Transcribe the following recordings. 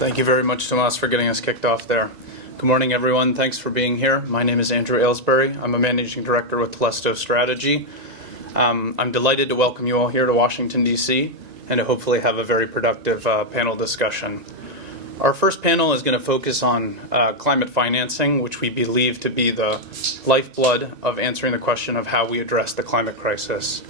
Thank you very much, Tomas, for getting us kicked off there. Good morning, everyone. Thanks for being here. My name is Andrew Ailesbury. I'm a managing director with Telesto Strategy. I'm delighted to welcome you all here to Washington, D.C., and to hopefully have a very productive panel discussion. Our first panel is going to focus on climate financing, which we believe to be the lifeblood of answering the question of how we address the climate crisis.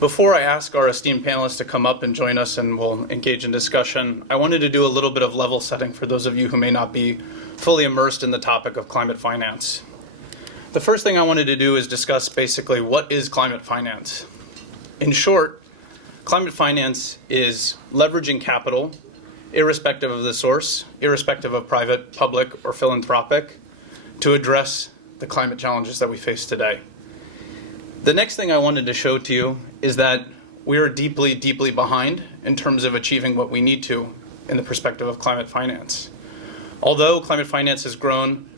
Before I ask our esteemed panelists to come up and join us and we'll engage in discussion, I wanted to do a little bit of level setting for those of you who may not be fully immersed in the topic of climate finance. The first thing I wanted to do is discuss basically what is climate finance. In short, climate finance is leveraging capital, irrespective of the source, irrespective of private, public, or philanthropic, to address the climate challenges that we face today. The next thing I wanted to show to you is that we are deeply, deeply behind in terms of achieving what we need to in the perspective of climate finance. Although climate finance has grown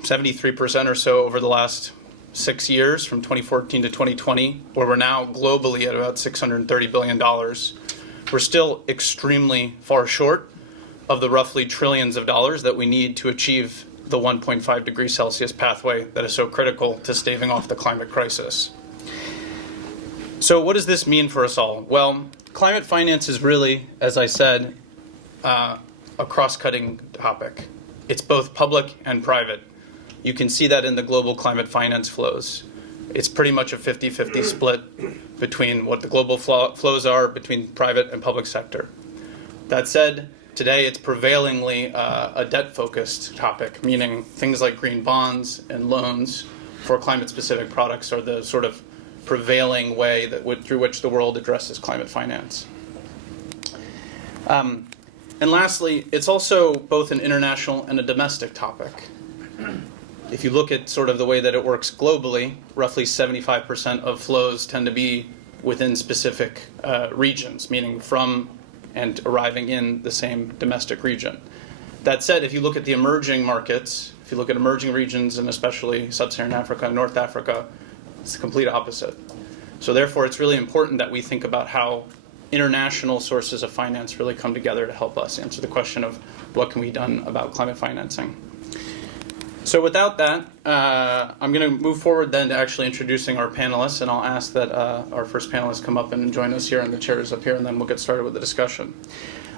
73% or so over the last 6 years, from 2014 to 2020, where we're now globally at about $630 billion, we're still extremely far short of the roughly trillions of dollars that we need to achieve the 1.5 degrees Celsius pathway that is so critical to staving off the climate crisis. So what does this mean for us all? Well, climate finance is really, as I said, a cross-cutting topic. It's both public and private. You can see that in the global climate finance flows. It's pretty much a 50-50 split between what the global flows are between private and public sector. That said, today it's prevailingly a debt-focused topic, meaning things like green bonds and loans for climate-specific products are the sort of prevailing way through which the world addresses climate finance. And lastly, it's also both an international and a domestic topic. If you look at sort of the way that it works globally, roughly 75% of flows tend to be within specific regions, meaning from and arriving in the same domestic region. That said, if you look at the emerging markets, if you look at emerging regions, and especially Sub-Saharan Africa and North Africa, it's the complete opposite. So therefore, it's really important that we think about how international sources of finance really come together to help us answer the question of what can be done about climate financing. So without that, I'm going to move forward then to actually introducing our panelists, and I'll ask that our first panelist come up and join us here in the chairs up here, and then we'll get started with the discussion.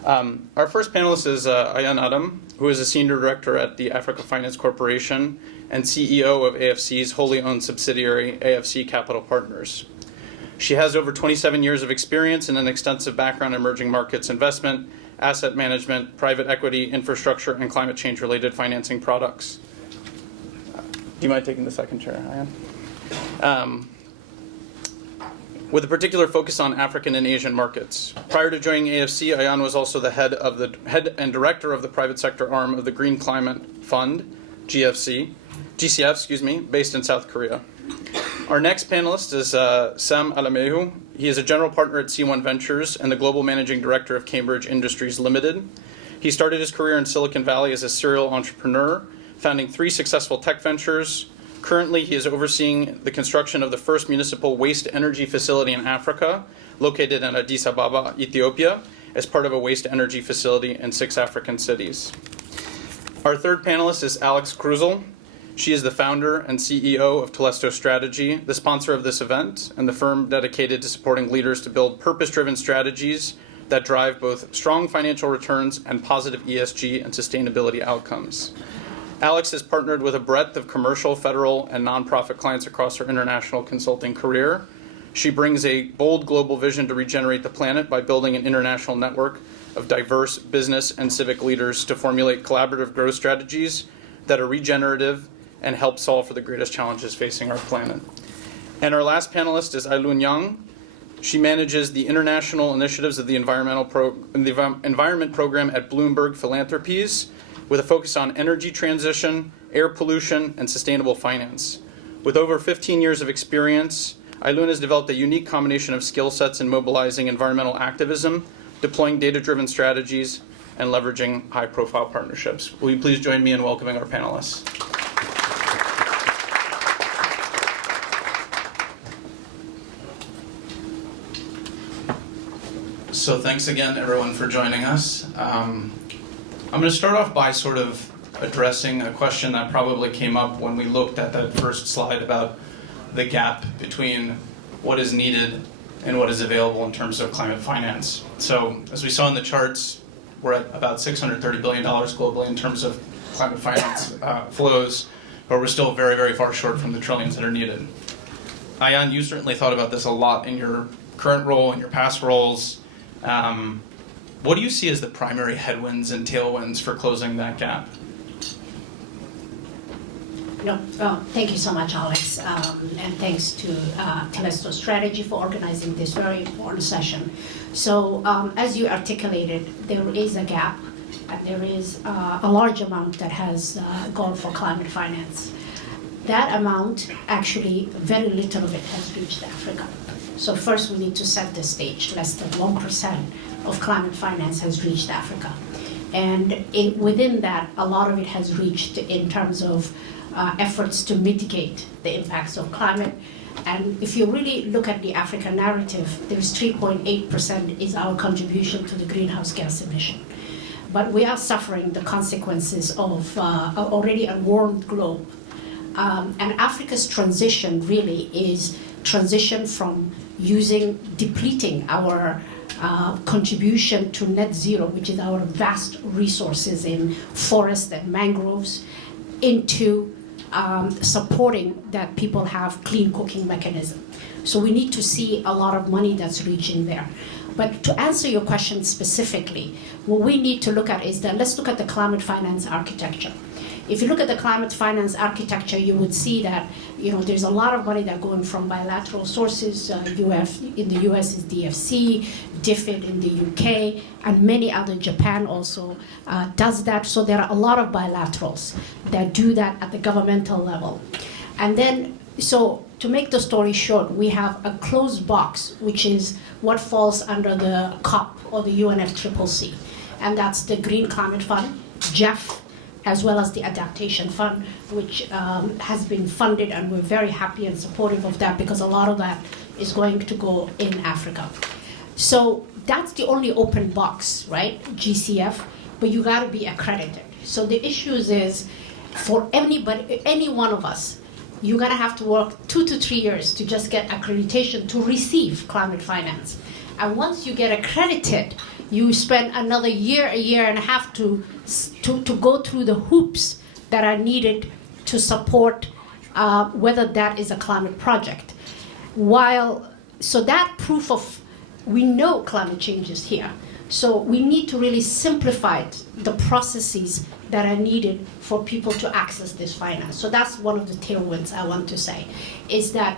Our first panelist is Ayaan, who is a senior director at the Africa Finance Corporation and CEO of AFC's wholly owned subsidiary, AFC Capital Partners. She has over 27 years of experience and an extensive background in emerging markets investment, asset management, private equity, infrastructure, and climate change-related financing products. Do you mind taking the second chair, Ayaan? With a particular focus on African and Asian markets. Prior to joining AFC, Ayaan was also the head and director of the private sector arm of the Green Climate Fund, GCF, based in South Korea. Our next panelist is Sam Alemayehu. He is a general partner at C1 Ventures and the global managing director of Cambridge Industries Limited. He started his career in Silicon Valley as a serial entrepreneur, founding 3 successful tech ventures. Currently, he is overseeing the construction of the first municipal waste-energy facility in Africa, located in Addis Ababa, Ethiopia, as part of a waste-energy facility in 6 African cities. Our third panelist is Alex Kruzel. She is the founder and CEO of Telesto Strategy, the sponsor of this event, and the firm dedicated to supporting leaders to build purpose-driven strategies that drive both strong financial returns and positive ESG and sustainability outcomes. Alex has partnered with a breadth of commercial, federal, and nonprofit clients across her international consulting career. She brings a bold global vision to regenerate the planet by building an international network of diverse business and civic leaders to formulate collaborative growth strategies that are regenerative and help solve for the greatest challenges facing our planet. And our last panelist is Ailun. She manages the international initiatives of the Environment Program at Bloomberg Philanthropies, with a focus on energy transition, air pollution, and sustainable finance. With over 15 years of experience, Ailun has developed a unique combination of skill sets in mobilizing environmental activism, deploying data-driven strategies, and leveraging high-profile partnerships. Will you please join me in welcoming our panelists? So thanks again, everyone, for joining us. I'm going to start off by sort of addressing a question that probably came up when we looked at that first slide about the gap between what is needed and what is available in terms of climate finance. So as we saw in the charts, we're at about $630 billion globally in terms of climate finance flows, but we're still very, very far short from the trillions that are needed. Ayaan, you certainly thought about this a lot in your current role and your past roles. What do you see as the primary headwinds and tailwinds for closing that gap? No, thank you so much, Alex, and thanks to Telesto Strategy for organizing this very important session. So, as you articulated, there is a gap, and there is a large amount that has gone for climate finance. That amount, actually, very little of it has reached Africa. So first we need to set the stage. Less than 1% of climate finance has reached Africa. And within that, a lot of it has reached in terms of efforts to mitigate the impacts of climate. And if you really look at the African narrative, there's 3.8% is our contribution to the greenhouse gas emission. But we are suffering the consequences of already a warmed globe. And Africa's transition really is transition from depleting our contribution to net zero, which is our vast resources in forests and mangroves, into supporting that people have clean cooking mechanism. So we need to see a lot of money that's reaching there. But to answer your question specifically, what we need to look at is that let's look at the climate finance architecture. If you look at the climate finance architecture, you would see that there's a lot of money that going from bilateral sources. In the US is DFC, DFID in the UK, and many other. Japan also does that. So there are a lot of bilaterals that do that at the governmental level. And then, so to make the story short, we have a closed box, which is what falls under the COP or the UNFCCC. And that's the Green Climate Fund, GEF, as well as the Adaptation Fund, which has been funded, and we're very happy and supportive of that because a lot of that is going to go in Africa. So that's the only open box, right, GCF, but you gotta be accredited. So the issues is, for anybody, any one of us, you're gonna have to work 2 to 3 years to just get accreditation to receive climate finance. And once you get accredited, you spend another year, a year and a half to go through the hoops that are needed to support whether that is a climate project. So that proof of, we know climate change is here. So we need to really simplify the processes that are needed for people to access this finance. So that's one of the tailwinds I want to say, is that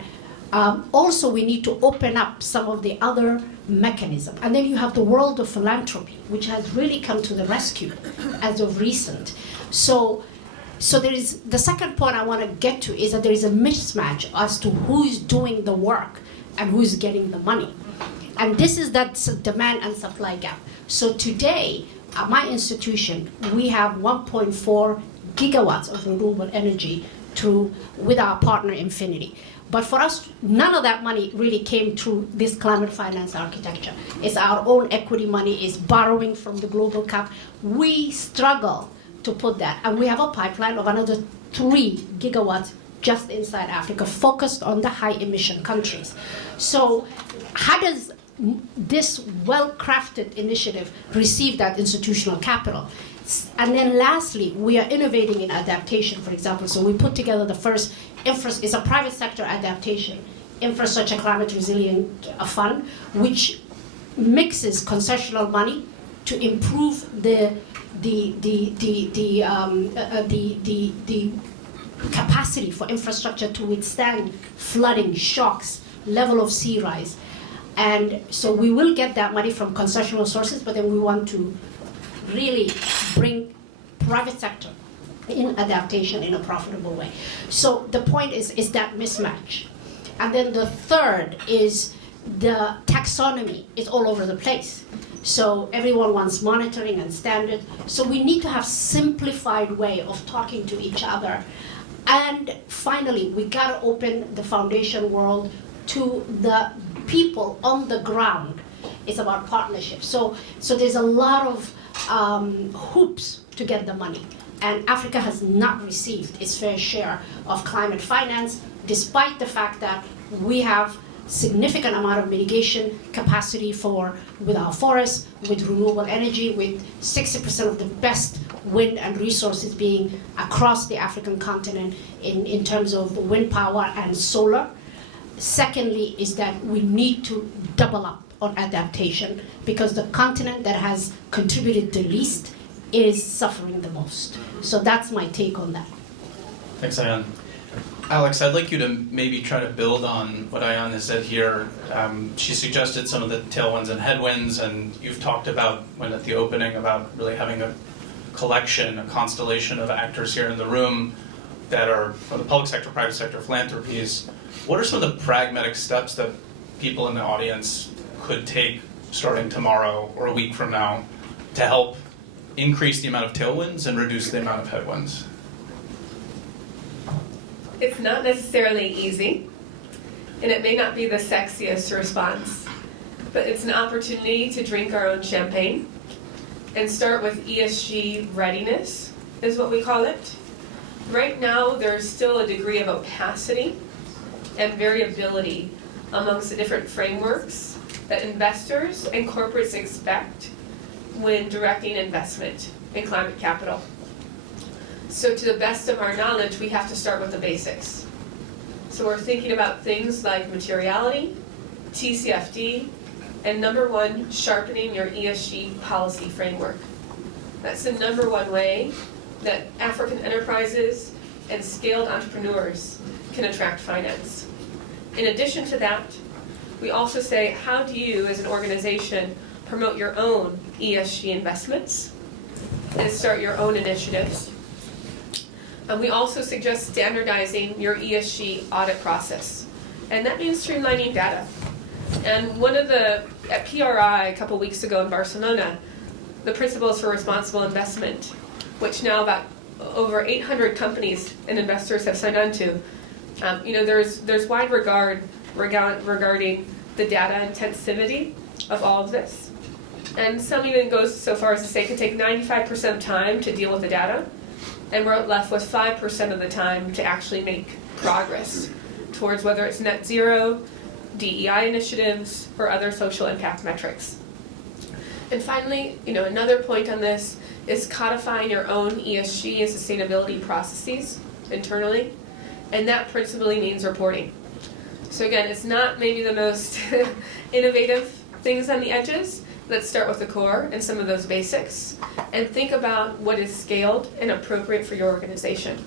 also we need to open up some of the other mechanisms. And then you have the world of philanthropy, which has really come to the rescue as of recent. So there is, the second point I want to get to is that there is a mismatch as to who's doing the work and who's getting the money. And this is that demand and supply gap. So today, at my institution, we have 1.4 gigawatts of renewable energy with our partner Infinity. But for us, none of that money really came through this climate finance architecture. It's our own equity money, it's borrowing from the global cap. We struggle to put that. And we have a pipeline of another 3 gigawatts just inside Africa, focused on the high emission countries. So how does this well-crafted initiative receive that institutional capital? And then lastly, we are innovating in adaptation, for example. So we put together the first it's a private sector adaptation, infrastructure climate resilient fund, which mixes concessional money to improve the capacity for infrastructure to withstand flooding, shocks, level of sea rise. And so we will get that money from concessional sources, but then we want to really bring private sector in adaptation in a profitable way. So the point is that mismatch. And then the third is the taxonomy is all over the place. So everyone wants monitoring and standards. So we need to have simplified way of talking to each other. And finally, we gotta open the foundation world to the people on the ground. It's about partnership. So there's a lot of hoops to get the money. And Africa has not received its fair share of climate finance, despite the fact that we have significant amount of mitigation capacity with our forests, with renewable energy, with 60% of the best wind and resources being across the African continent in terms of wind power and solar. Secondly, is that we need to double up on adaptation, because the continent that has contributed the least is suffering the most. So that's my take on that. Thanks, Ayaan. Alex, I'd like you to maybe try to build on what Ayaan has said here. She suggested some of the tailwinds and headwinds, and you've talked about, when at the opening, about really having a collection, a constellation of actors here in the room that are from the public sector, private sector, philanthropies. What are some of the pragmatic steps that people in the audience could take starting tomorrow or a week from now to help increase the amount of tailwinds and reduce the amount of headwinds? It's not necessarily easy, and it may not be the sexiest response, but it's an opportunity to drink our own champagne and start with ESG readiness, is what we call it. Right now, there's still a degree of opacity and variability amongst the different frameworks that investors and corporates expect when directing investment in climate capital. So to the best of our knowledge, we have to start with the basics. So we're thinking about things like materiality, TCFD, and number one, sharpening your ESG policy framework. That's the number one way that African enterprises and scaled entrepreneurs can attract finance. In addition to that, we also say, how do you as an organization promote your own ESG investments and start your own initiatives? And we also suggest standardizing your ESG audit process. And that means streamlining data. And at PRI a couple weeks ago in Barcelona, the Principles for Responsible Investment, which now about over 800 companies and investors have signed on to, there's wide regard regarding the data intensivity of all of this. And some even goes so far as to say it can take 95% of time to deal with the data, and we're left with 5% of the time to actually make progress towards whether it's net zero, DEI initiatives, or other social impact metrics. And finally, another point on this is codifying your own ESG and sustainability processes internally, and that principally means reporting. So again, it's not maybe the most innovative things on the edges. Let's start with the core and some of those basics, and think about what is scaled and appropriate for your organization.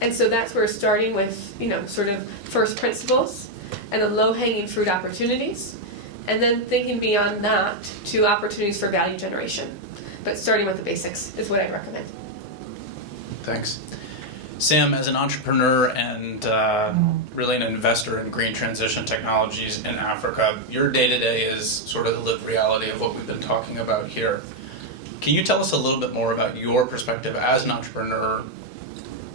And so that's where we're starting with, sort of first principles and the low-hanging fruit opportunities, and then thinking beyond that to opportunities for value generation. But starting with the basics is what I'd recommend. Thanks. Sam, as an entrepreneur and really an investor in green transition technologies in Africa, your day-to-day is sort of the lived reality of what we've been talking about here. Can you tell us a little bit more about your perspective as an entrepreneur,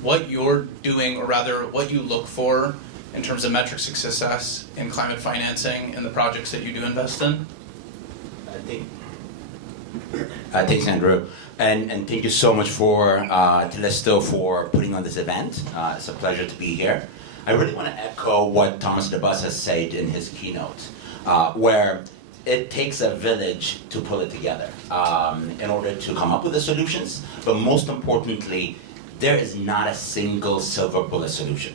what you're doing, or rather what you look for in terms of metrics of success in climate financing and the projects that you do invest in? Thanks, Andrew. And thank you so much for Telesto for putting on this event. It's a pleasure to be here. I really want to echo what Thomas DeBus has said in his keynote, where it takes a village to pull it together in order to come up with the solutions. But most importantly, there is not a single silver bullet solution.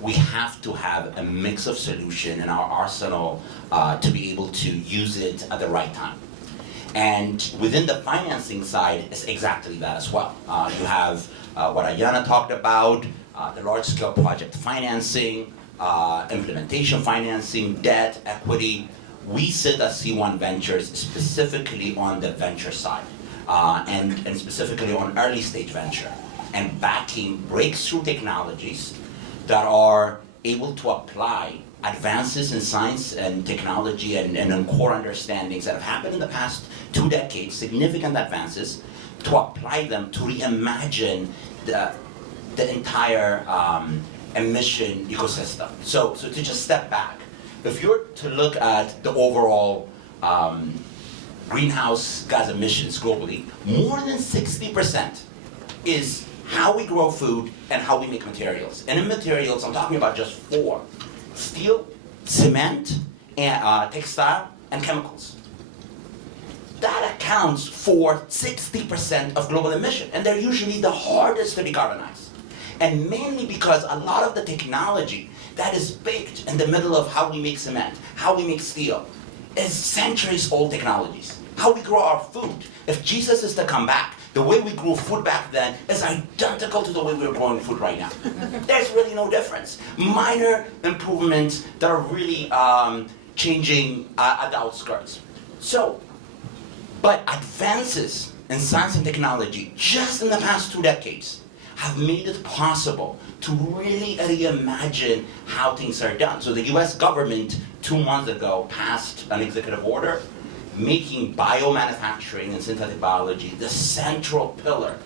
We have to have a mix of solution in our arsenal to be able to use it at the right time. And within the financing side, it's exactly that as well. You have what Ayaan talked about, the large-scale project financing, implementation financing, debt, equity. We sit at C1 Ventures specifically on the venture side, and specifically on early-stage venture, and backing breakthrough technologies that are able to apply advances in science and technology and core understandings that have happened in the past 2 decades, significant advances, to apply them to reimagine the entire emission ecosystem. So to just step back, if you're to look at the overall greenhouse gas emissions globally, more than 60% is how we grow food and how we make materials. And in materials, I'm talking about just four: steel, cement, and textile, and chemicals. That accounts for 60% of global emission, and they're usually the hardest to decarbonize. And mainly because a lot of the technology that is baked in the middle of how we make cement, how we make steel, is centuries-old technologies. How we grow our food. If Jesus is to come back, the way we grew food back then is identical to the way we're growing food right now. There's really no difference. Minor improvements that are really changing at the outskirts. So, but advances in science and technology just in the past 2 decades have made it possible to really reimagine how things are done. So the US government 2 months ago passed an executive order making biomanufacturing and synthetic biology the central pillar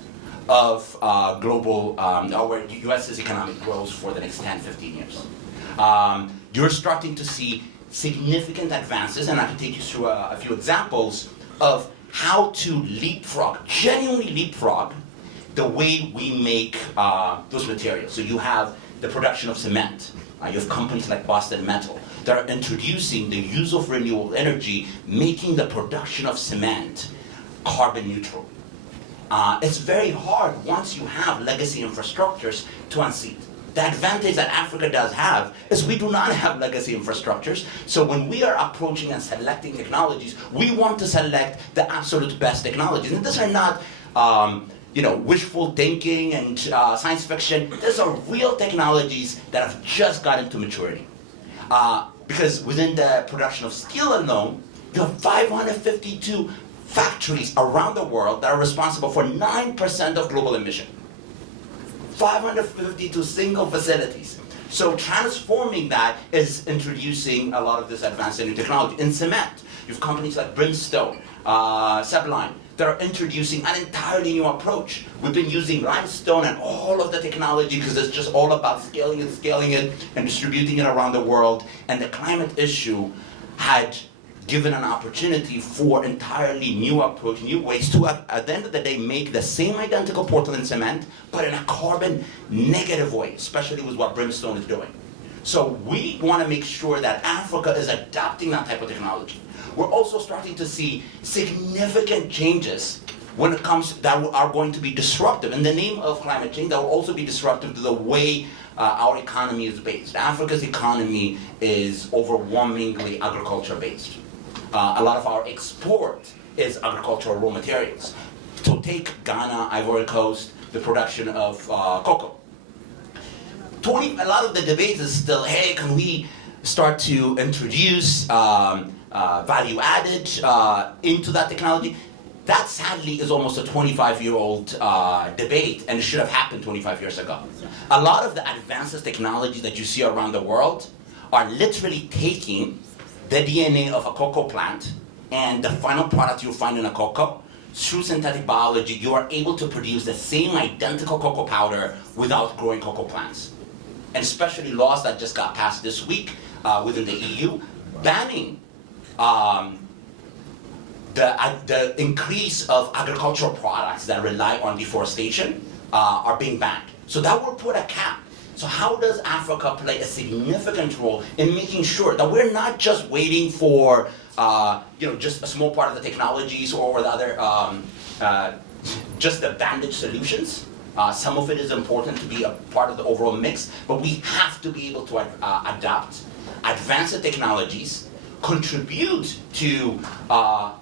of global, or US's economic growth for the next 10, 15 years. You're starting to see significant advances, and I can take you through a few examples of how to leapfrog, genuinely leapfrog, the way we make those materials. So you have the production of cement. You have companies like Boston Metal that are introducing the use of renewable energy, making the production of cement carbon neutral. It's very hard once you have legacy infrastructures to unseat. The advantage that Africa does have is we do not have legacy infrastructures. So when we are approaching and selecting technologies, we want to select the absolute best technologies. And these are not wishful thinking and science fiction. These are real technologies that have just gotten to maturity. Because within the production of steel alone, you have 552 factories around the world that are responsible for 9% of global emission. 552 single facilities. So transforming that is introducing a lot of this advanced new technology. In cement, you have companies like Brimstone, Sublime, that are introducing an entirely new approach. We've been using limestone and all of the technology because it's just all about scaling it, and distributing it around the world. And the climate issue had given an opportunity for entirely new approach, new ways to, at the end of the day, make the same identical Portland cement, but in a carbon negative way, especially with what Brimstone is doing. So we want to make sure that Africa is adopting that type of technology. We're also starting to see significant changes when it comes that are going to be disruptive. In the name of climate change, that will also be disruptive to the way our economy is based. Africa's economy is overwhelmingly agriculture-based. A lot of our export is agricultural raw materials. So take Ghana, Ivory Coast, the production of cocoa. A lot of the debate is still, hey, can we start to introduce value added into that technology? That sadly is almost a 25-year-old debate, and it should have happened 25 years ago. A lot of the advanced technology that you see around the world are literally taking the DNA of a cocoa plant and the final product you find in a cocoa. Through synthetic biology, you are able to produce the same identical cocoa powder without growing cocoa plants. And especially laws that just got passed this week within the EU, banning the increase of agricultural products that rely on deforestation are being banned. So that will put a cap. So how does Africa play a significant role in making sure that we're not just waiting for just a small part of the technologies or the other, just the bandage solutions? Some of it is important to be a part of the overall mix, but we have to be able to adapt advanced technologies, contribute to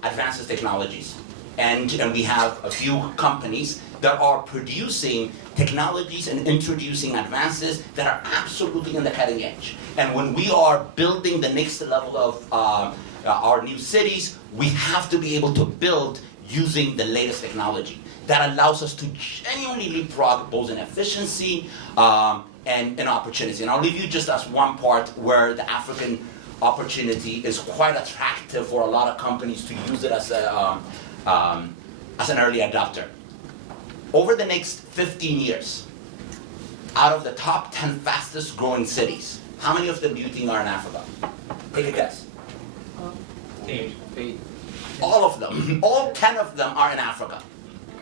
advanced technologies. And we have a few companies that are producing technologies and introducing advances that are absolutely in the cutting edge. And when we are building the next level of our new cities, we have to be able to build using the latest technology. That allows us to genuinely leapfrog both in efficiency and in opportunity. And I'll leave you just as one part where the African opportunity is quite attractive for a lot of companies to use it as an early adopter. Over the next 15 years, out of the top 10 fastest growing cities, how many of them do you think are in Africa? Take a guess. 8. All of them. All 10 of them are in Africa.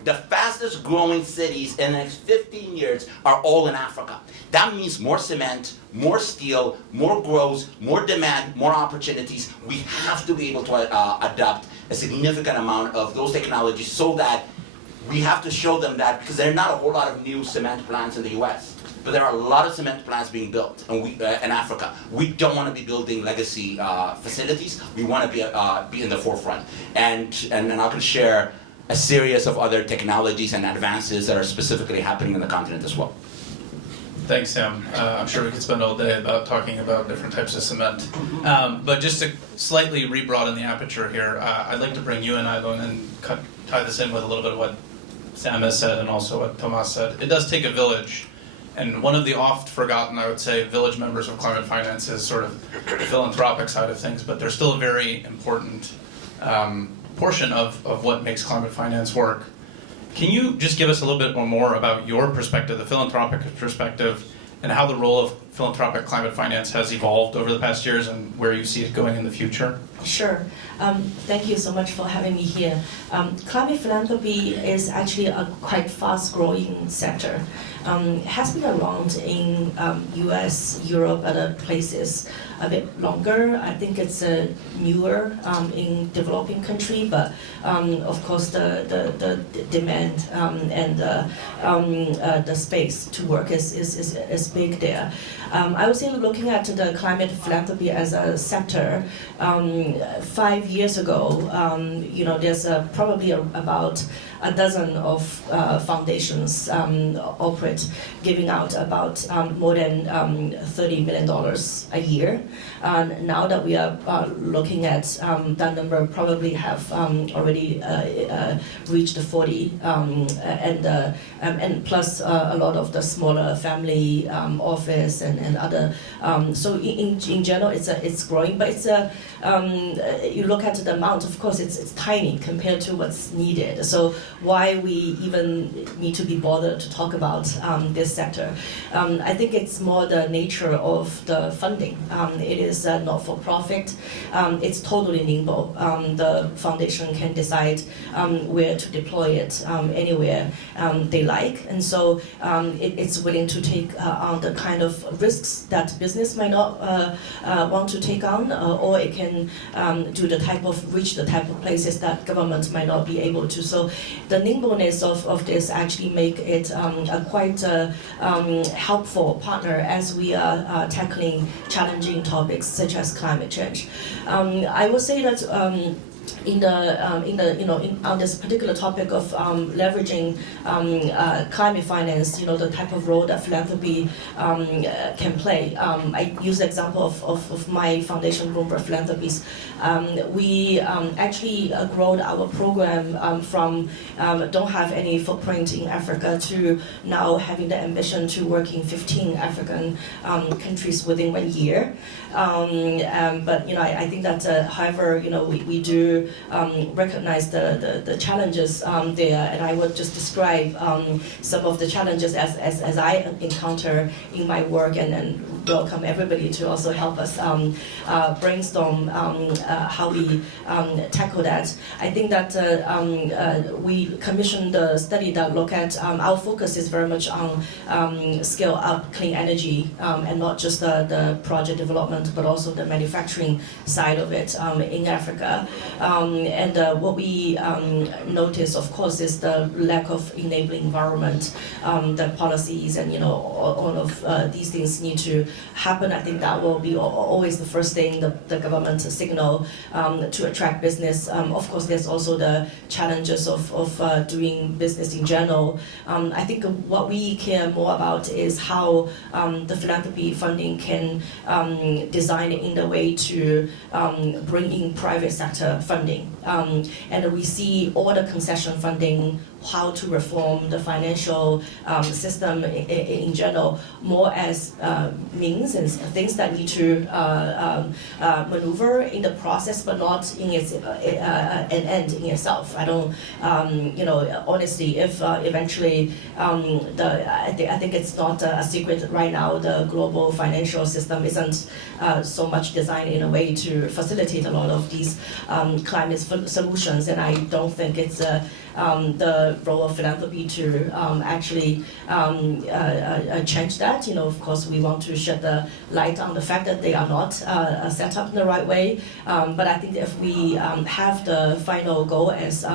The fastest growing cities in the next 15 years are all in Africa. That means more cement, more steel, more growth, more demand, more opportunities. We have to be able to adopt a significant amount of those technologies so that we have to show them that, because there are not a whole lot of new cement plants in the US, but there are a lot of cement plants being built in Africa. We don't want to be building legacy facilities. We want to be in the forefront. And I can share a series of other technologies and advances that are specifically happening in the continent as well. Thanks, Sam. I'm sure we could spend all day talking about different types of cement. But just to slightly rebroaden the aperture here, I'd like to bring you and Ailun and tie this in with a little bit of what Sam has said and also what Tomas said. It does take a village. And one of the oft forgotten, I would say, village members of climate finance is sort of the philanthropic side of things, but they're still a very important portion of what makes climate finance work. Can you just give us a little bit more about your perspective, the philanthropic perspective, and how the role of philanthropic climate finance has evolved over the past years and where you see it going in the future? Sure. Thank you so much for having me here. Climate philanthropy is actually a quite fast-growing sector. It has been around in U.S., Europe, other places a bit longer. I think it's newer in developing country, but of course the demand and the space to work is big there. I would say looking at the climate philanthropy as a sector, 5 years ago, there's probably about a dozen of foundations operate, giving out about more than $30 million a year. Now that we are looking at that number, probably have already reached 40, and plus a lot of the smaller family office and other. So in general, it's growing, but it's you look at the amount. Of course, it's tiny compared to what's needed. So why we even need to be bothered to talk about this sector? I think it's more the nature of the funding. It is not for profit. It's totally nimble. The foundation can decide where to deploy it anywhere they like, and so it's willing to take on the kind of risks that business might not want to take on, or it can reach the type of places that government might not be able to. So the nimbleness of this actually make it a quite helpful partner as we are tackling challenging topics such as climate change. I will say that on this particular topic of leveraging climate finance, the type of role that philanthropy can play. I use the example of my foundation, Bloomberg Philanthropies. We actually grown our program from don't have any footprint in Africa to now having the ambition to work in 15 African countries within 1 year. But I think that however we do recognize the challenges there, and I would just describe some of the challenges as I encounter in my work, and welcome everybody to also help us brainstorm how we tackle that. I think that we commissioned a study that look at our focus is very much on scale up clean energy, and not just the project development, but also the manufacturing side of it in Africa. And what we notice, of course, is the lack of enabling environment, the policies, and all of these things need to happen. I think that will be always the first thing the government signal to attract business. Of course, there's also the challenges of doing business in general. I think what we care more about is how the philanthropy funding can design it in the way to bring in private sector funding. And we see all the concession funding, how to reform the financial system in general, more as means and things that need to maneuver in the process, but not in its an end in itself. I don't, honestly, if eventually, I think it's not a secret right now, the global financial system isn't so much designed in a way to facilitate a lot of these climate climate solutions, and I don't think it's the role of philanthropy to actually change that. Of course, we want to shed the light on the fact that they are not set up in the right way. But I think if we have the final goal as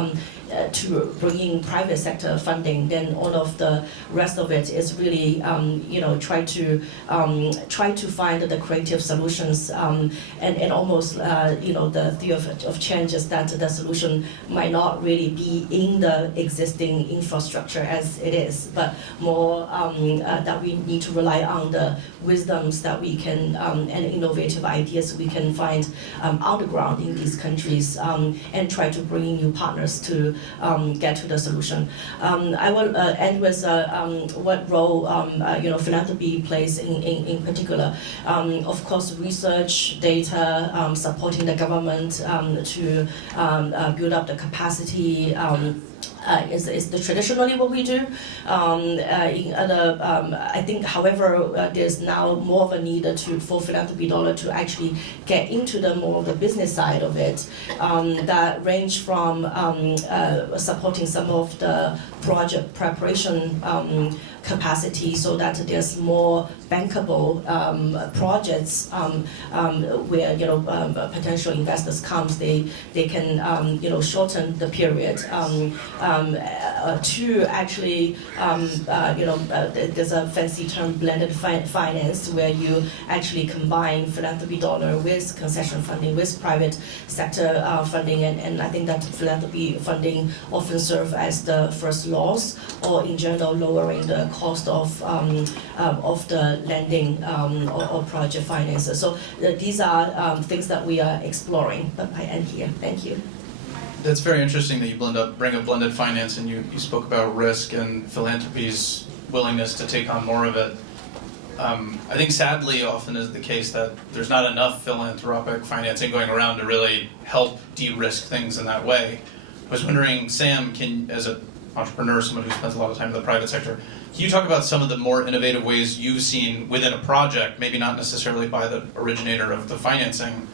to bring in private sector funding, then all of the rest of it is really, try to find the creative solutions, and almost, the theory of change is that the solution might not really be in the existing infrastructure as it is, but more that we need to rely on the wisdoms that we can and innovative ideas we can find on the ground in these countries, and try to bring in new partners to get to the solution. I will end with what role philanthropy plays in particular. Of course, research, data, supporting the government to build up the capacity. Is the traditionally what we do. In other, I think, however, there's now more of a need for philanthropy dollar to actually get into the more of the business side of it. That range from supporting some of the project preparation capacity, so that there's more bankable projects where potential investors comes, they can shorten the period to actually there's a fancy term, blended finance, where you actually combine philanthropy dollar with concession funding, with private sector funding, and I think that philanthropy funding often serve as the first loss, or in general lowering the cost of the lending or project finances. So these are things that we are exploring. But I end here. Thank you. That's very interesting that you bring up blended finance, and you spoke about risk and philanthropy's willingness to take on more of it. I think sadly often is the case that there's not enough philanthropic financing going around to really help de-risk things in that way. I was wondering, Sam, as an entrepreneur, someone who spends a lot of time in the private sector, can you talk about some of the more innovative ways you've seen within a project, maybe not necessarily by the originator of the financing,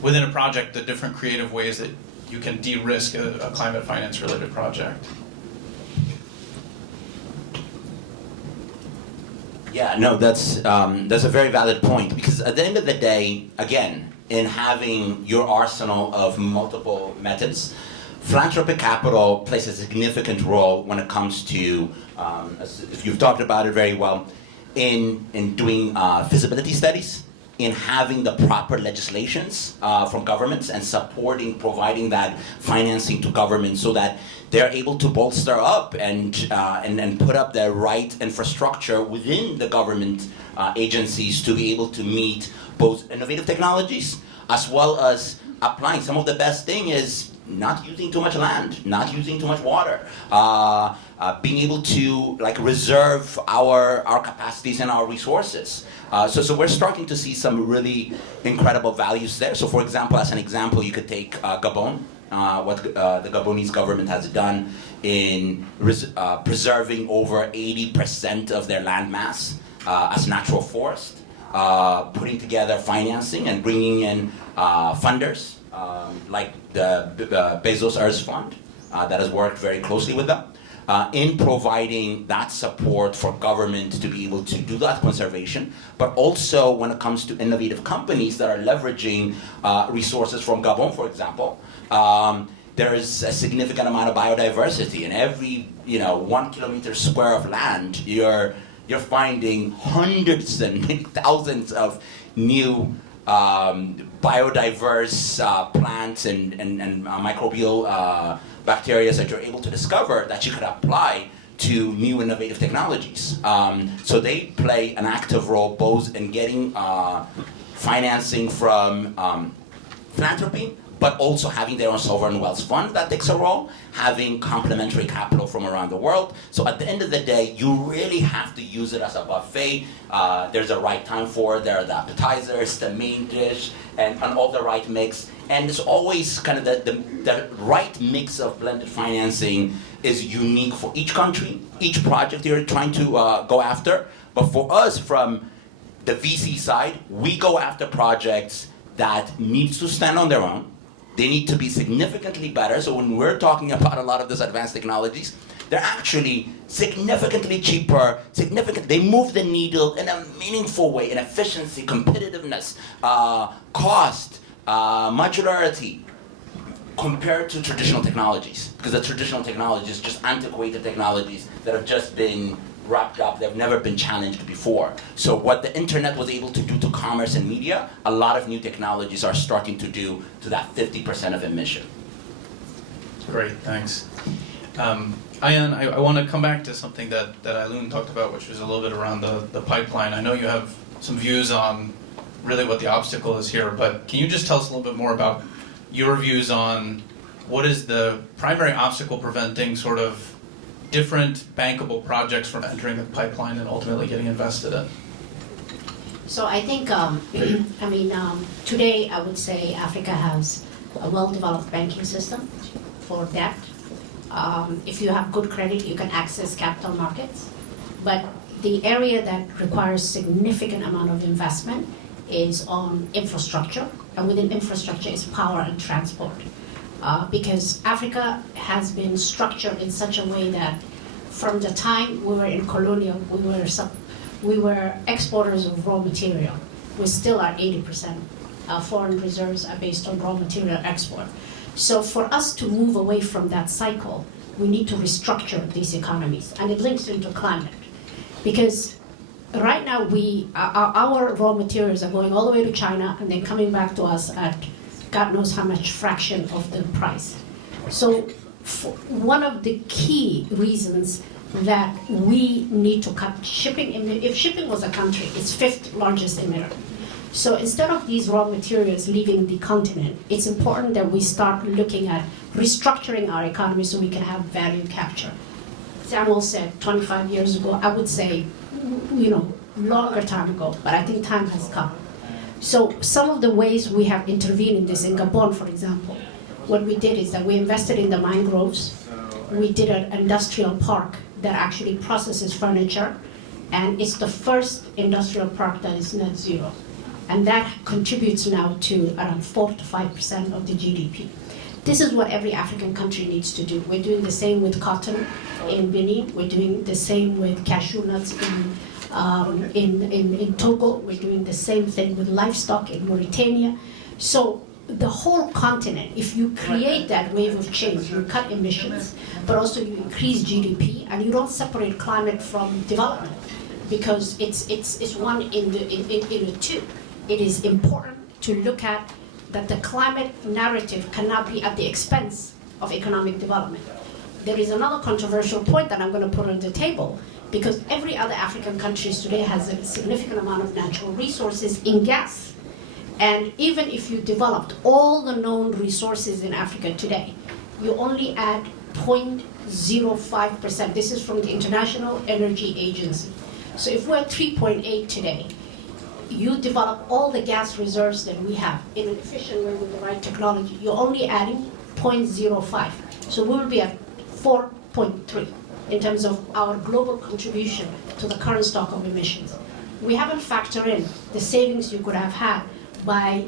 within a project, the different creative ways that you can de-risk a climate finance related project? Yeah, no, that's a very valid point, because at the end of the day, again, in having your arsenal of multiple methods, philanthropic capital plays a significant role when it comes to, if you've talked about it very well, in doing feasibility studies, in having the proper legislations from governments and providing that financing to governments so that they're able to bolster up and put up the right infrastructure within the government agencies to be able to meet both innovative technologies as well as applying. Some of the best thing is not using too much land, not using too much water, being able to reserve our capacities and our resources. So we're starting to see some really incredible values there. So for example, as an example, you could take Gabon, what the Gabonese government has done in preserving over 80% of their land mass as natural forest, putting together financing and bringing in funders like the Bezos Earth Fund that has worked very closely with them in providing that support for government to be able to do that conservation, but also when it comes to innovative companies that are leveraging resources from Gabon, for example. There is a significant amount of biodiversity. In every 1 kilometer square of land, you're finding hundreds and maybe thousands of new biodiverse plants and microbial bacteria that you're able to discover that you could apply to new innovative technologies. So they play an active role both in getting financing from philanthropy, but also having their own sovereign wealth fund that takes a role, having complementary capital from around the world. So at the end of the day, you really have to use it as a buffet. There's a right time for it. There are the appetizers, the main dish, and all the right mix. And it's always kind of the right mix of blended financing is unique for each country, each project you're trying to go after. But for us, from the VC side, we go after projects that need to stand on their own, They need to be significantly better. So when we're talking about a lot of these advanced technologies, they're actually significantly cheaper, they move the needle in a meaningful way in efficiency, competitiveness, cost, modularity, compared to traditional technologies. Because the traditional technologies are just antiquated technologies that have just been wrapped up, they've never been challenged before. So what the internet was able to do to commerce and media, a lot of new technologies are starting to do to that 50% of emission. Great, thanks. Ayaan, I want to come back to something that Ailun talked about, which was a little bit around the pipeline. I know you have some views on really what the obstacle is here, but can you just tell us a little bit more about your views on what is the primary obstacle preventing sort of different bankable projects from entering the pipeline and ultimately getting invested in? So I think, today I would say Africa has a well-developed banking system for debt. If you have good credit, you can access capital markets. But the area that requires significant amount of investment is on infrastructure, and within infrastructure is power and transport. Because Africa has been structured in such a way that from the time we were in colonial, we were exporters of raw material. We still are 80%. Our foreign reserves are based on raw material export. So for us to move away from that cycle, we need to restructure these economies, and it links into climate. Because right now our raw materials are going all the way to China and then coming back to us at God knows how much fraction of the price. So one of the key reasons that we need to cut shipping, if shipping was a country, it's 5th largest emitter. So instead of these raw materials leaving the continent, it's important that we start looking at restructuring our economy so we can have value capture. Samuel said 25 years ago, I would say, longer time ago, but I think time has come. So some of the ways we have intervened in this, in Gabon, for example, what we did is that we invested in the mangroves. We did an industrial park that actually processes furniture, and it's the first industrial park that is net zero. And that contributes now to around 4 to 5% of the GDP. This is what every African country needs to do. We're doing the same with cotton in Benin. We're doing the same with cashew nuts in Togo. We're doing the same thing with livestock in Mauritania. So the whole continent, if you create that wave of change, you cut emissions, but also you increase GDP, and you don't separate climate from development, because it's one in the two. It is important to look at that the climate narrative cannot be at the expense of economic development. There is another controversial point that I'm going to put on the table, because every other African country today has a significant amount of natural resources in gas. And even if you developed all the known resources in Africa today, you only add 0.05%. This is from the International Energy Agency. So if we're at 3.8 today, you develop all the gas reserves that we have in an efficient way with the right technology, you're only adding 0.05. So we will be at 4.3 in terms of our global contribution to the current stock of emissions. We haven't factored in the savings you could have had by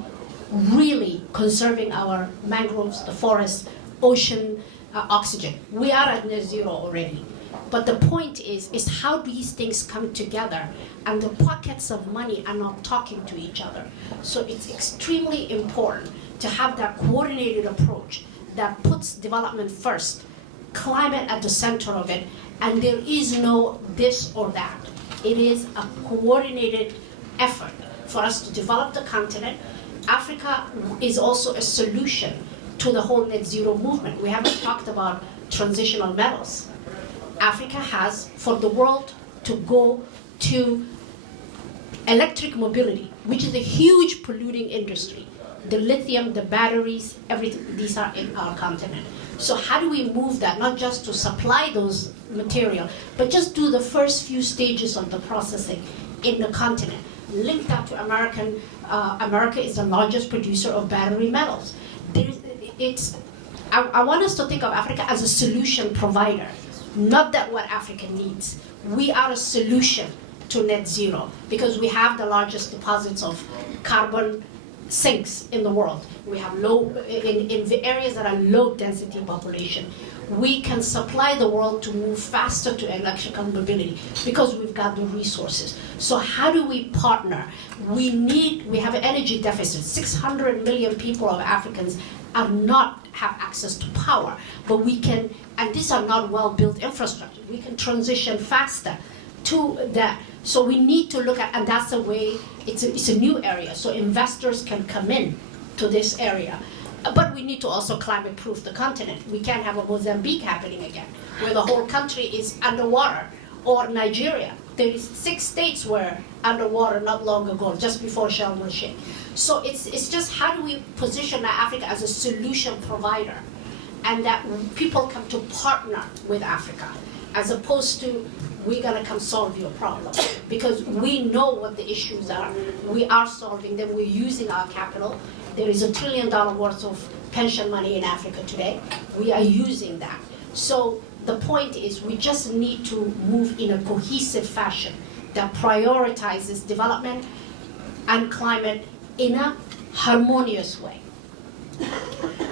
really conserving our mangroves, the forests, ocean, oxygen. We are at net zero already. But the point is how these things come together, and the pockets of money are not talking to each other. So it's extremely important to have that coordinated approach that puts development first, climate at the center of it, and there is no this or that. It is a coordinated effort for us to develop the continent. Africa is also a solution to the whole net zero movement. We haven't talked about transitional metals. Africa has, for the world to go to electric mobility, which is a huge polluting industry. The lithium, the batteries, everything, these are in our continent. So how do we move that, not just to supply those material, but just do the first few stages of the processing in the continent? Link that to America is the largest producer of battery metals. I want us to think of Africa as a solution provider, not that what Africa needs. We are a solution to net zero because we have the largest deposits of carbon sinks in the world. We have in the areas that are low density population, we can supply the world to move faster to electrical mobility because we've got the resources. So how do we partner? We have an energy deficit. 600 million people of Africans are not have access to power, but we can, and these are not well-built infrastructure. We can transition faster to that. So we need to look at, and that's a way, it's a new area, so investors can come in to this area. But we need to also climate-proof the continent. We can't have a Mozambique happening again, where the whole country is underwater, or Nigeria. There is 6 states were underwater not long ago, just before Sharm el-Sheikh. So it's just how do we position Africa as a solution provider, and that people come to partner with Africa, as opposed to we're gonna come solve your problem, because we know what the issues are. We are solving them. We're using our capital. There is $1 trillion worth of pension money in Africa today. We are using that. So the point is we just need to move in a cohesive fashion that prioritizes development and climate in a harmonious way.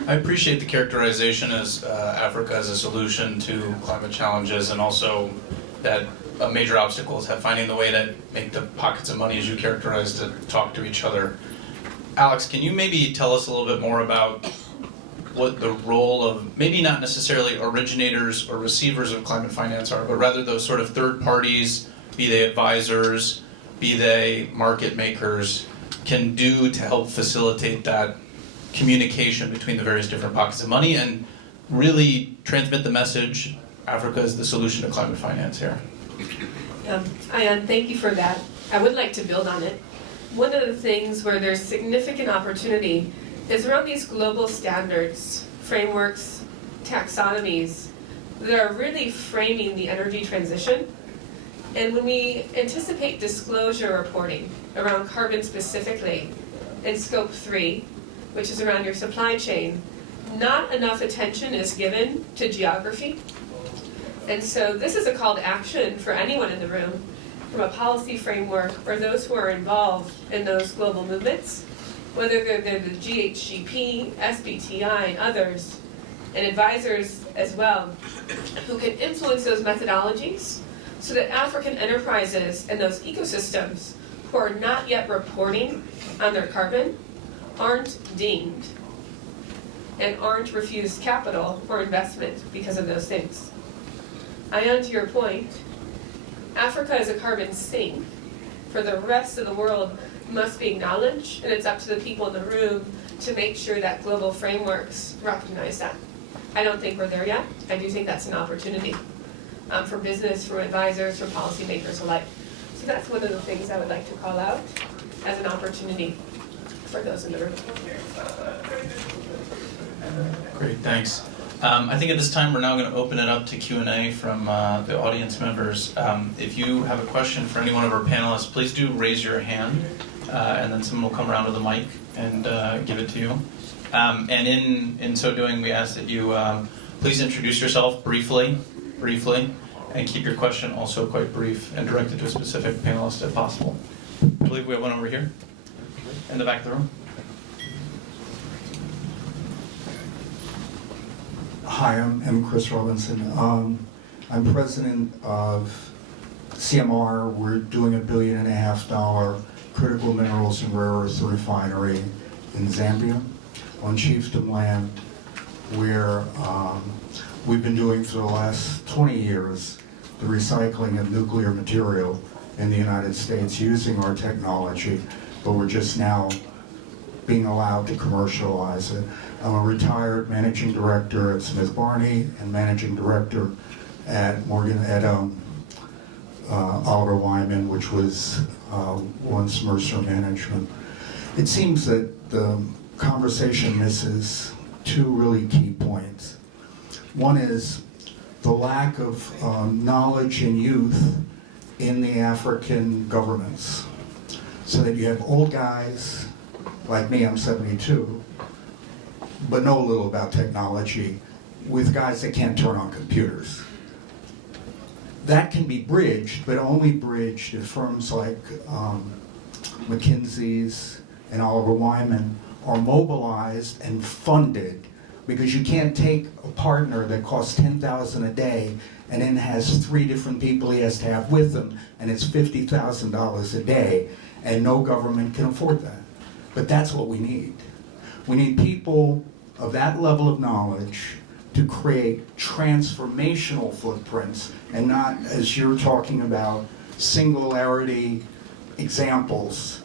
I appreciate the characterization as Africa as a solution to climate challenges, and also that a major obstacle is finding the way to make the pockets of money, as you characterized, to talk to each other. Alex, can you maybe tell us a little bit more about what the role of, maybe not necessarily originators or receivers of climate finance are, but rather those sort of third parties, be they advisors, be they market makers, can do to help facilitate that communication between the various different pockets of money and really transmit the message, Africa is the solution to climate finance here? Ayaan, thank you for that. I would like to build on it. One of the things where there's significant opportunity is around these global standards, frameworks, taxonomies that are really framing the energy transition. And when we anticipate disclosure reporting around carbon specifically in Scope 3, which is around your supply chain, not enough attention is given to geography. And so this is a call to action for anyone in the room, from a policy framework or those who are involved in those global movements, whether they're the GHGP, SBTI, and others, and advisors as well, who can influence those methodologies so that African enterprises and those ecosystems who are not yet reporting on their carbon aren't dinged and aren't refused capital or investment because of those things. Ayaan, to your point, Africa is a carbon sink for the rest of the world must be acknowledged, and it's up to the people in the room to make sure that global frameworks recognize that. I don't think we're there yet. I do think that's an opportunity for business, for advisors, for policymakers alike. So that's one of the things I would like to call out as an opportunity for those in the room. Great, thanks. I think at this time we're now going to open it up to Q&A from the audience members. If you have a question for any one of our panelists, please do raise your hand, and then someone will come around with a mic and give it to you. And in so doing, we ask that you please introduce yourself briefly, and keep your question also quite brief and directed to a specific panelist if possible. I believe we have one over here, in the back of the room. Hi, I'm Chris Robinson. I'm president of CMR. We're doing $1.5 billion critical minerals and rare earths refinery in Zambia on chiefdom land, where we've been doing for the last 20 years the recycling of nuclear material in the United States using our technology, but we're just now being allowed to commercialize it. I'm a retired managing director at Smith Barney and managing director at Oliver Wyman, which was once Mercer Management. It seems that the conversation misses two really key points. One is the lack of knowledge and youth in the African governments, so that you have old guys like me, I'm 72, but know a little about technology, with guys that can't turn on computers. That can be bridged, but only bridged if firms like McKinsey's and Oliver Wyman are mobilized and funded, because you can't take a partner that costs $10,000 a day and then has 3 different people he has to have with him, and it's $50,000 a day, and no government can afford that. But that's what we need. We need people of that level of knowledge to create transformational footprints, and not, as you're talking about, singularity examples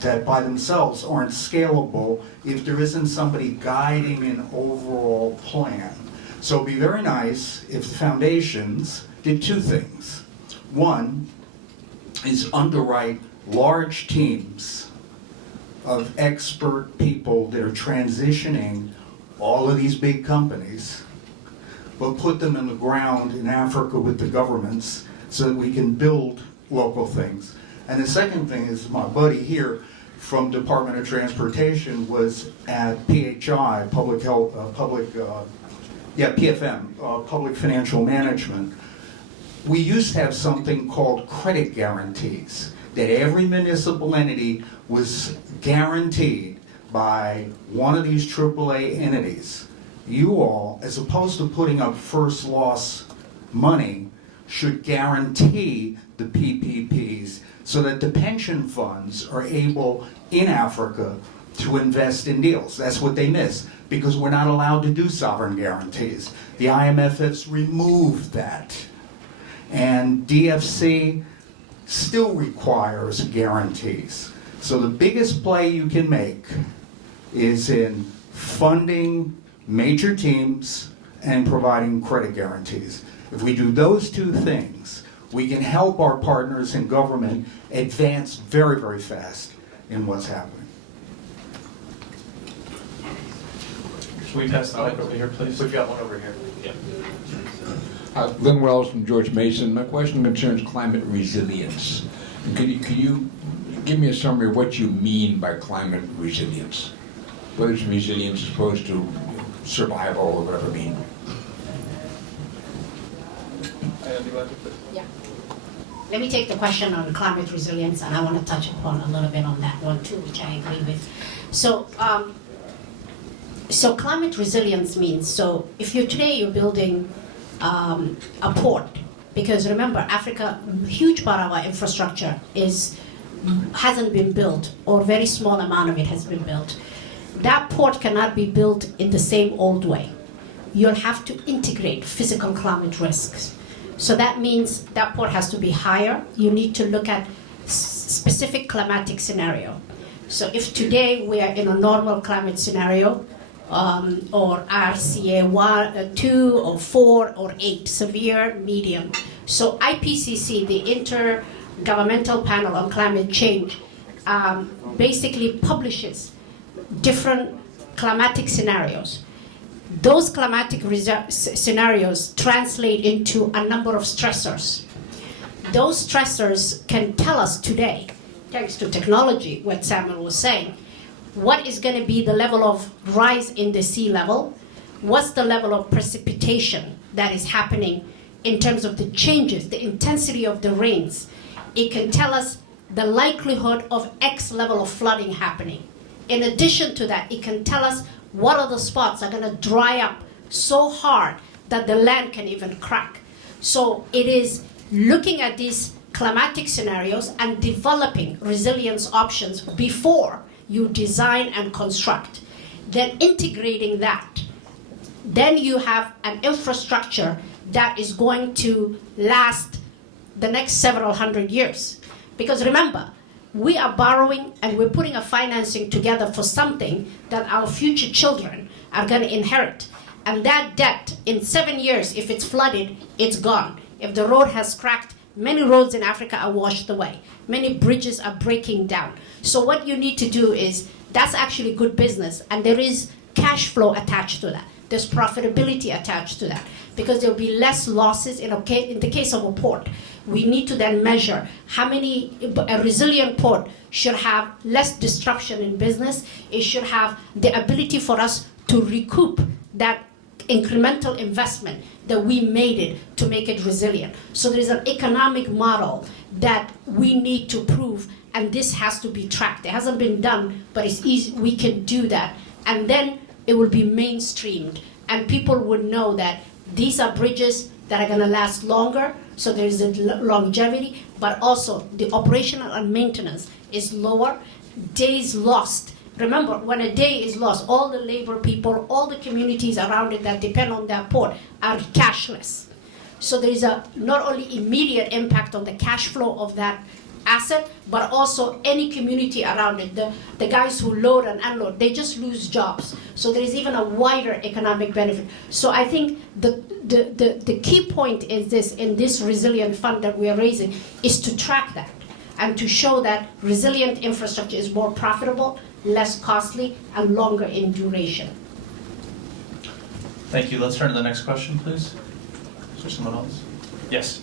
that by themselves aren't scalable if there isn't somebody guiding an overall plan. So it'd be very nice if the foundations did 2 things. One is underwrite large teams of expert people that are transitioning all of these big companies, but put them in the ground in Africa with the governments so that we can build local things. And the second thing is, my buddy here from Department of Transportation was at PHI, PFM, Public Financial Management. We used to have something called credit guarantees, that every municipal entity was guaranteed by one of these AAA entities. You all, as opposed to putting up first loss money, should guarantee the PPPs so that the pension funds are able in Africa to invest in deals. That's what they miss, because we're not allowed to do sovereign guarantees. The IMF has removed that. And DFC still requires guarantees. So the biggest play you can make is in funding major teams and providing credit guarantees. If we do those 2 things, we can help our partners in government advance very, very fast in what's happening. Should we pass the mic over here, please? We've got one over here. Yeah. Lynn Wells from George Mason. My question concerns climate resilience. Could you give me a summary of what you mean by climate resilience? Whether it's resilience as opposed to survival or whatever it means. Yeah. Let me take the question on climate resilience, and I want to touch upon a little bit on that one too, which I agree with. So, so climate resilience means, so if you're building a port, because remember, Africa, huge part of our infrastructure hasn't been built, or a very small amount of it has been built. That port cannot be built in the same old way. You'll have to integrate physical climate risks. So that means that port has to be higher. You need to look at specific climatic scenario. So if today we are in a normal climate scenario, or RCA 2 or 4 or 8, severe, medium. So IPCC, the Intergovernmental Panel on Climate Change, basically publishes different climatic scenarios. Those climatic scenarios translate into a number of stressors. Those stressors can tell us today, thanks to technology, what Samuel was saying, what is going to be the level of rise in the sea level, what's the level of precipitation that is happening in terms of the changes, the intensity of the rains. It can tell us the likelihood of X level of flooding happening. In addition to that, it can tell us what other spots are going to dry up so hard that the land can even crack. So it is looking at these climatic scenarios and developing resilience options before you design and construct. Then integrating that. Then you have an infrastructure that is going to last the next several hundred years. Because remember, we are borrowing and we're putting a financing together for something that our future children are going to inherit. And that debt, in 7 years, if it's flooded, it's gone. If the road has cracked, many roads in Africa are washed away. Many bridges are breaking down. So what you need to do is, that's actually good business, and there is cash flow attached to that. There's profitability attached to that, because there will be less losses in the case of a port. We need to then measure a resilient port should have less disruption in business. It should have the ability for us to recoup that incremental investment that we made it to make it resilient. So there is an economic model that we need to prove, and this has to be tracked. It hasn't been done, but it's easy. We can do that, and then it will be mainstreamed, and people would know that these are bridges that are going to last longer, so there is a longevity, but also the operational and maintenance is lower. Days lost. Remember, when a day is lost, all the labor people, all the communities around it that depend on that port are cashless. So there is a not only immediate impact on the cash flow of that asset, but also any community around it. The guys who load and unload, they just lose jobs. So there is even a wider economic benefit. So I think the key point is this, in this resilient fund that we are raising, is to track that and to show that resilient infrastructure is more profitable, less costly, and longer in duration. Thank you. Let's turn to the next question, please. Is there someone else? Yes.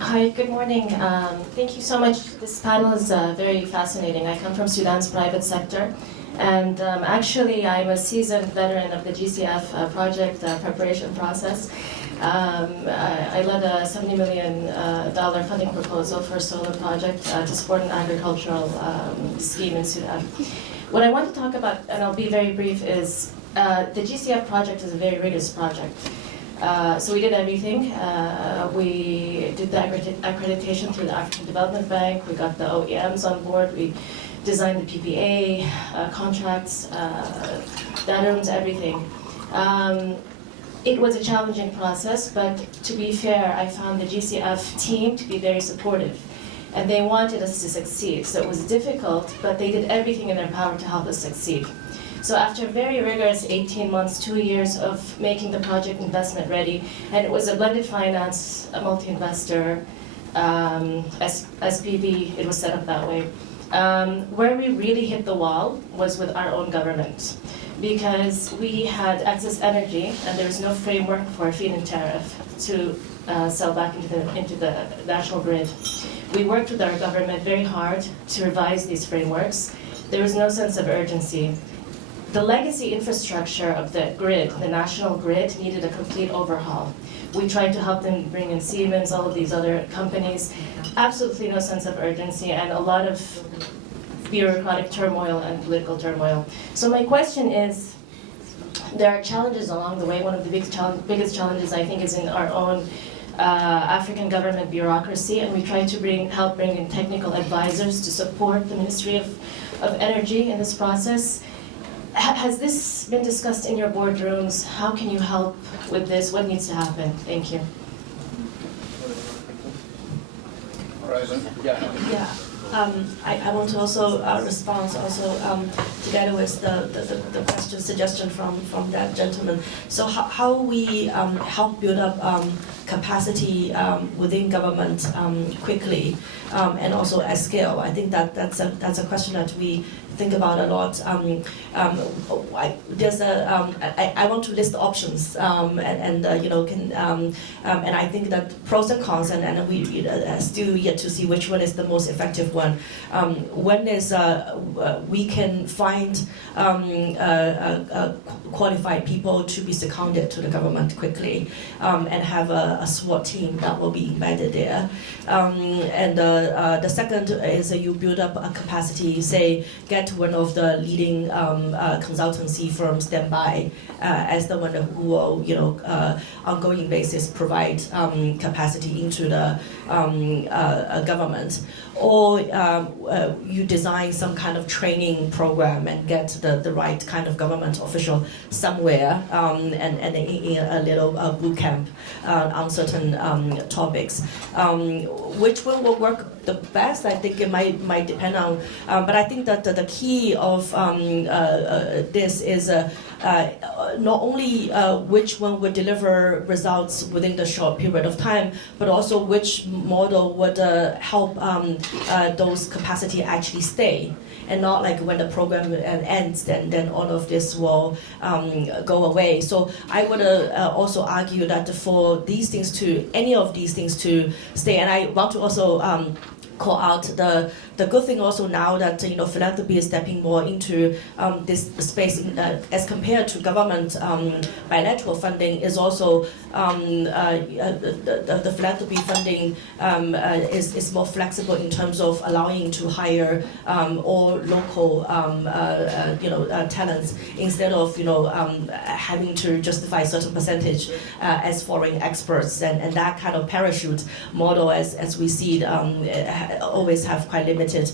Hi, good morning. Thank you so much. This panel is very fascinating. I come from Sudan's private sector, and actually I'm a seasoned veteran of the GCF project preparation process. I led a $70 million funding proposal for a solar project to support an agricultural scheme in Sudan. What I want to talk about, and I'll be very brief, is the GCF project is a very rigorous project. So we did everything. We did the accreditation through the African Development Bank. We got the OEMs on board. We designed the PPA, contracts, data rooms, everything. It was a challenging process, but to be fair, I found the GCF team to be very supportive, and they wanted us to succeed. So it was difficult, but they did everything in their power to help us succeed. So after a very rigorous 18 months, 2 years of making the project investment ready, and it was a blended finance, a multi-investor, SPV, it was set up that way. Where we really hit the wall was with our own government, because we had excess energy and there was no framework for a feed-in tariff to sell back into the national grid. We worked with our government very hard to revise these frameworks. There was no sense of urgency. The legacy infrastructure of the grid, the national grid, needed a complete overhaul. We tried to help them bring in Siemens, all of these other companies. Absolutely no sense of urgency, and a lot of bureaucratic turmoil and political turmoil. So my question is, there are challenges along the way. One of the biggest challenges, I think, is in our own African government bureaucracy, and we try to help bring in technical advisors to support the Ministry of Energy in this process. Has this been discussed in your boardrooms? How can you help with this? What needs to happen? Thank you. Yeah. I want to also respond together with the question suggestion from that gentleman. So how we help build up capacity within government quickly and also at scale. I think that's a question that we think about a lot. I want to list the options, and I think that pros and cons, and we still yet to see which one is the most effective one. One is we can find qualified people to be seconded to the government quickly, and have a SWAT team that will be embedded there. And the second is you build up a capacity, say, get one of the leading consultancy firms standby as the one who will, ongoing basis provide capacity into the government, or you design some kind of training program and get the right kind of government official somewhere, and in a little boot camp on certain topics. Which one will work the best? I think it might depend on, but I think that the key of this is not only which one would deliver results within the short period of time, but also which model would help those capacity actually stay, and not like when the program ends, then all of this will go away. So I would also argue that for these things any of these things to stay, and I want to also call out the good thing also now that philanthropy is stepping more into this space as compared to government bilateral funding is also the philanthropy funding is more flexible in terms of allowing to hire all local talents instead of having to justify a certain percentage as foreign experts, and that kind of parachute model as we see it always have quite limited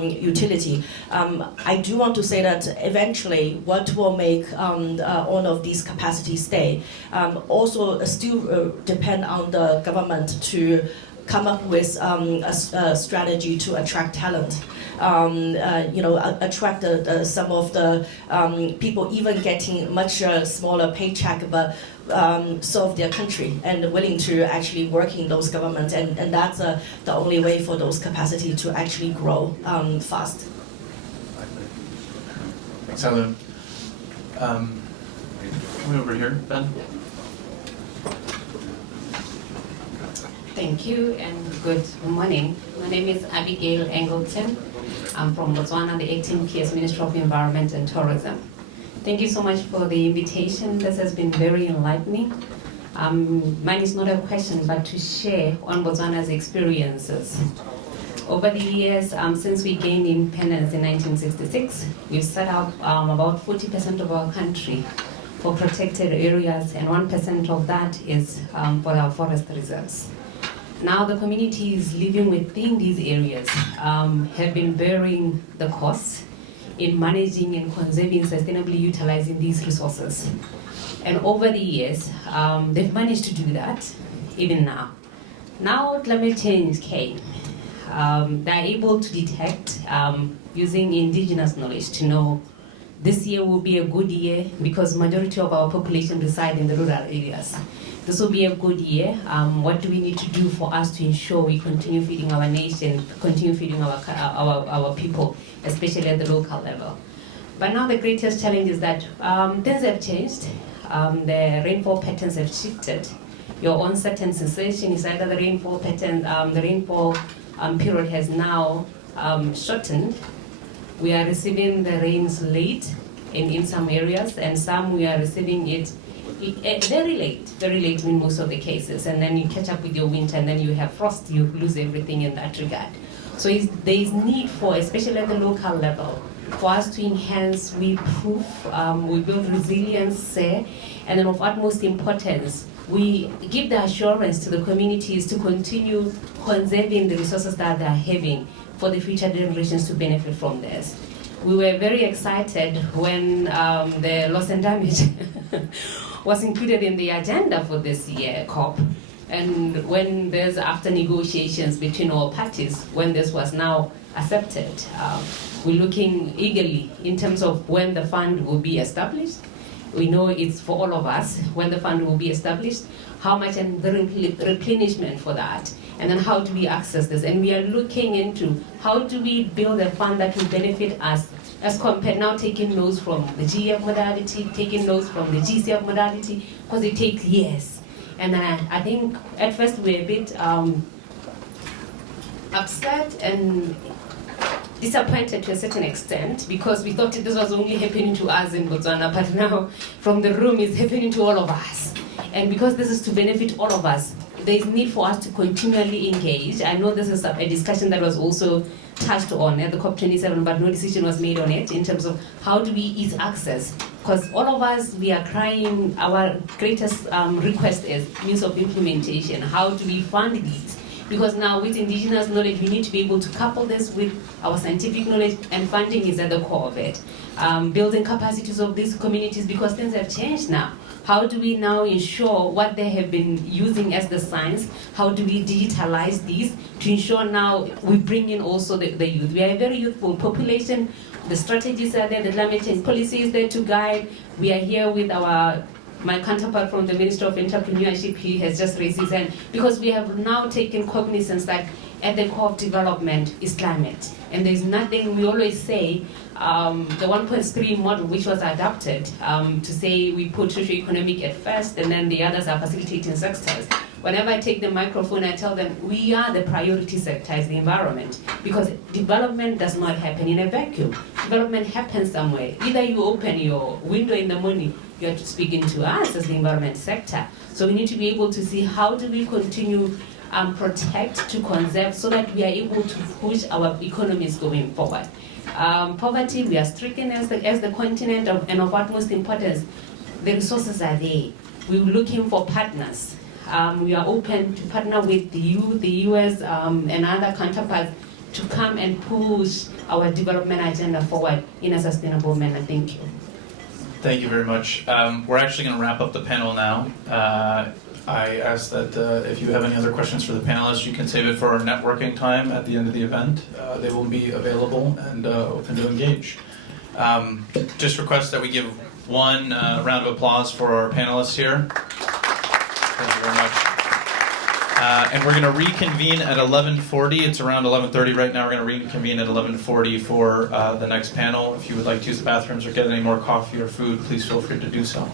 utility. I do want to say that eventually what will make all of these capacities stay also still depend on the government to come up with a strategy to attract talent. Attract some of the people even getting much smaller paycheck, but serve their country and willing to actually work in those governments, and that's the only way for those capacity to actually grow fast. Thanks, Ailun. Way over here, Ben. Thank you and good morning. My name is Abigail Engleton. I'm from Botswana, the acting PS Minister of Environment and Tourism. Thank you so much for the invitation. This has been very enlightening. Mine is not a question, but to share on Botswana's experiences. Over the years, since we gained independence in 1966, we've set up about 40% of our country for protected areas, and 1% of that is for our forest reserves. Now the communities living within these areas have been bearing the costs in managing and conserving, sustainably utilizing these resources. And over the years, they've managed to do that, even now. Now climate change came. They're able to detect, using indigenous knowledge, to know this year will be a good year because majority of our population reside in the rural areas. This will be a good year. What do we need to do for us to ensure we continue feeding our nation, continue feeding our people, especially at the local level? But now the greatest challenge is that things have changed. The rainfall patterns have shifted. Your onset and cessation is either the rainfall pattern, the rainfall period has now shortened. We are receiving the rains late in some areas, and some we are receiving it very late in most of the cases, and then you catch up with your winter, and then you have frost, you lose everything in that regard. So there is need for, especially at the local level, for us to enhance, we improve, we build resilience there, and then of utmost importance, we give the assurance to the communities to continue conserving the resources that they are having for the future generations to benefit from this. We were very excited when the loss and damage was included in the agenda for this year COP, and when there's after negotiations between all parties, when this was now accepted, we're looking eagerly in terms of when the fund will be established. We know it's for all of us when the fund will be established, how much and the replenishment for that, and then how do we access this. And we are looking into how do we build a fund that will benefit us as compared now taking notes from the GF modality, taking notes from the GCF modality, because it takes years. And I think at first we were a bit upset and disappointed to a certain extent because we thought this was only happening to us in Botswana, but now from the room it's happening to all of us. And because this is to benefit all of us, there is need for us to continually engage. I know this is a discussion that was also touched on at the COP27, but no decision was made on it in terms of how do we ease access. Because all of us, we are crying, our greatest request is means of implementation. How do we fund these? Because now with indigenous knowledge, we need to be able to couple this with our scientific knowledge, and funding is at the core of it. Building capacities of these communities, because things have changed now. How do we now ensure what they have been using as the science? How do we digitalize these to ensure now we bring in also the youth? We are a very youthful population. The strategies are there, the climate change policy is there to guide. We are here with my counterpart from the Minister of Entrepreneurship. He has just raised his hand because we have now taken cognizance that at the core of development is climate. And there's nothing, we always say, the 1.3 model which was adopted to say we put socio-economic at first and then the others are facilitating sectors. Whenever I take the microphone, I tell them we are the priority sector as the environment, because development does not happen in a vacuum. Development happens somewhere. Either you open your window in the morning, you're speaking to us as the environment sector. So we need to be able to see how do we continue protect, to conserve, so that we are able to push our economies going forward. Poverty, we are stricken as the continent, and of utmost importance, the resources are there. We're looking for partners. We are open to partner with the U.S. And other counterparts to come and push our development agenda forward in a sustainable manner. Thank you. Thank you very much. We're actually going to wrap up the panel now. I ask that if you have any other questions for the panelists, you can save it for our networking time at the end of the event. They will be available and open to engage. Just request that we give one round of applause for our panelists here. Thank you very much. And we're going to reconvene at 11:40. It's around 11:30 right now. We're going to reconvene at 11:40 for the next panel. If you would like to use the bathrooms or get any more coffee or food, please feel free to do so.